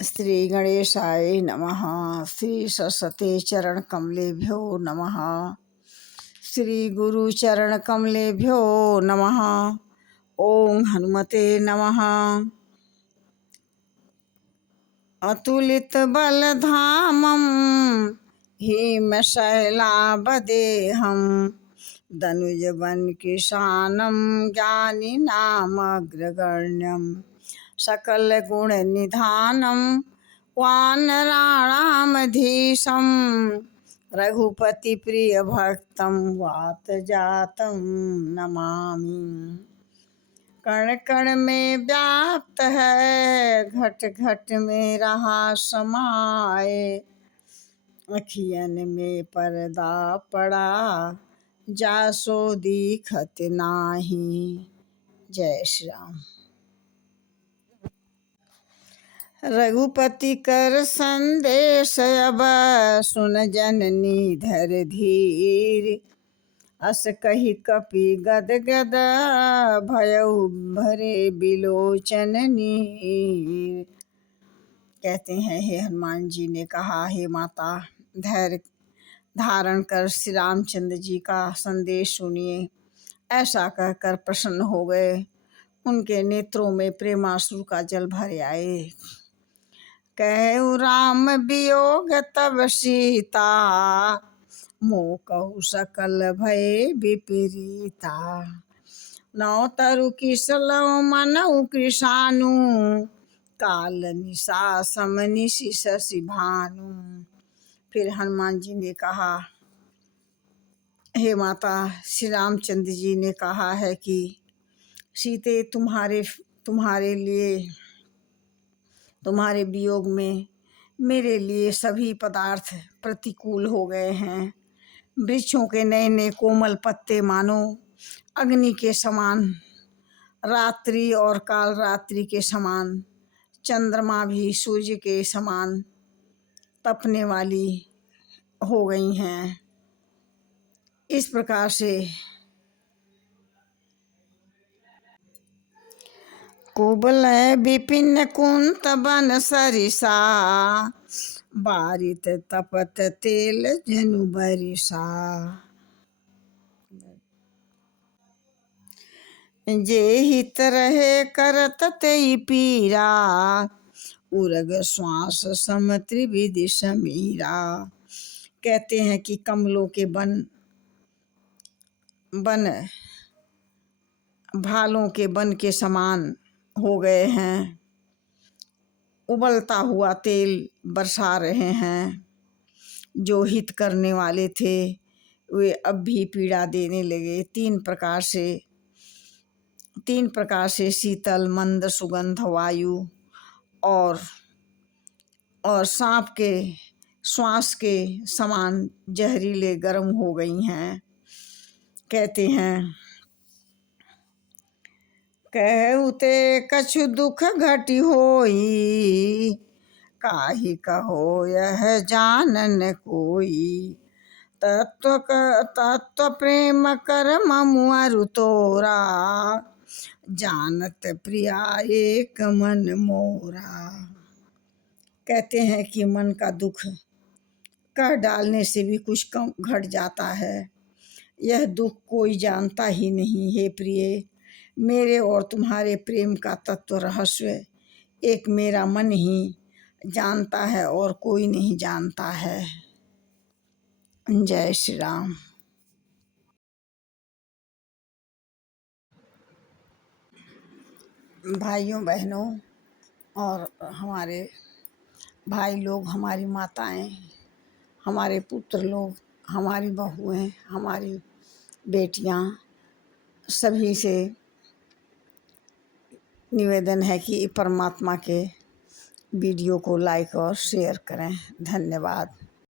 श्री गणेशाय नमः। श्री सरस्वती चरण कमलेभ्यो नमः। श्री गुरु चरण कमलेभ्यो नमः। ओम हनुमते नमः। अतुलित बलधामं हिमशैलावदेहं दनुजवन किशानं ज्ञानिनामग्रगण्यं सकल गुण निधानं वानराणामधीशं रघुपति प्रिय भक्तं वात जातं नमामि। कण कण में व्याप्त है घट घट में रहा समाए, अखियन में पर्दा पड़ा जासो दिखत नाही। जय श्री राम। रघुपति कर संदेश अब सुन जननी धर धीर, अस कही कपि गद गद भयउ भरे बिलोचन नीर। कहते हैं, हे हनुमान जी ने कहा, हे माता धैर्य धारण कर श्री रामचंद्र जी का संदेश सुनिए। ऐसा कहकर प्रसन्न हो गए। उनके नेत्रों में प्रेमाश्रु का जल भर आए। कहु राम वियोग तब सीता, मोह कहु सकल भय विपरीता। नौ तरु किसलौ मनउ कृषानु, काल निशा समनिशि शशि भानु। फिर हनुमान जी ने कहा, हे माता श्री रामचंद्र जी ने कहा है कि सीते तुम्हारे लिए, तुम्हारे वियोग में मेरे लिए सभी पदार्थ प्रतिकूल हो गए हैं। वृक्षों के नए नए कोमल पत्ते मानो अग्नि के समान, रात्रि और काल रात्रि के समान, चंद्रमा भी सूर्य के समान तपने वाली हो गई हैं। इस प्रकार से कुबलय विपिन कुंत बन सरिसा, बारित तपत तेल जनु बरिसा। जे हित रहे करत तेई पीरा, उरग श्वास सम त्रिविधि समीरा। कहते हैं कि कमलों के बन भालों के बन के समान हो गए हैं। उबलता हुआ तेल बरसा रहे हैं। जो हित करने वाले थे वे अब भी पीड़ा देने लगे। तीन प्रकार से शीतल मंद सुगंध वायु और सांप के श्वास के समान जहरीले गर्म हो गई हैं। कहते हैं, कहु ते कछु दुख घटी होई, काहि कहो यह जानन कोई। तत्व प्रेम कर ममु अरु तोरा, जानत प्रिया एक मन मोरा। कहते हैं कि मन का दुख कह डालने से भी कुछ कम घट जाता है। यह दुख कोई जानता ही नहीं। हे प्रिय, मेरे और तुम्हारे प्रेम का तत्व रहस्य एक मेरा मन ही जानता है और कोई नहीं जानता है। जय श्री राम। भाइयों बहनों और हमारे भाई लोग, हमारी माताएं, हमारे पुत्र लोग, हमारी बहुएं, हमारी बेटियां, सभी से निवेदन है कि परमात्मा के वीडियो को लाइक और शेयर करें। धन्यवाद।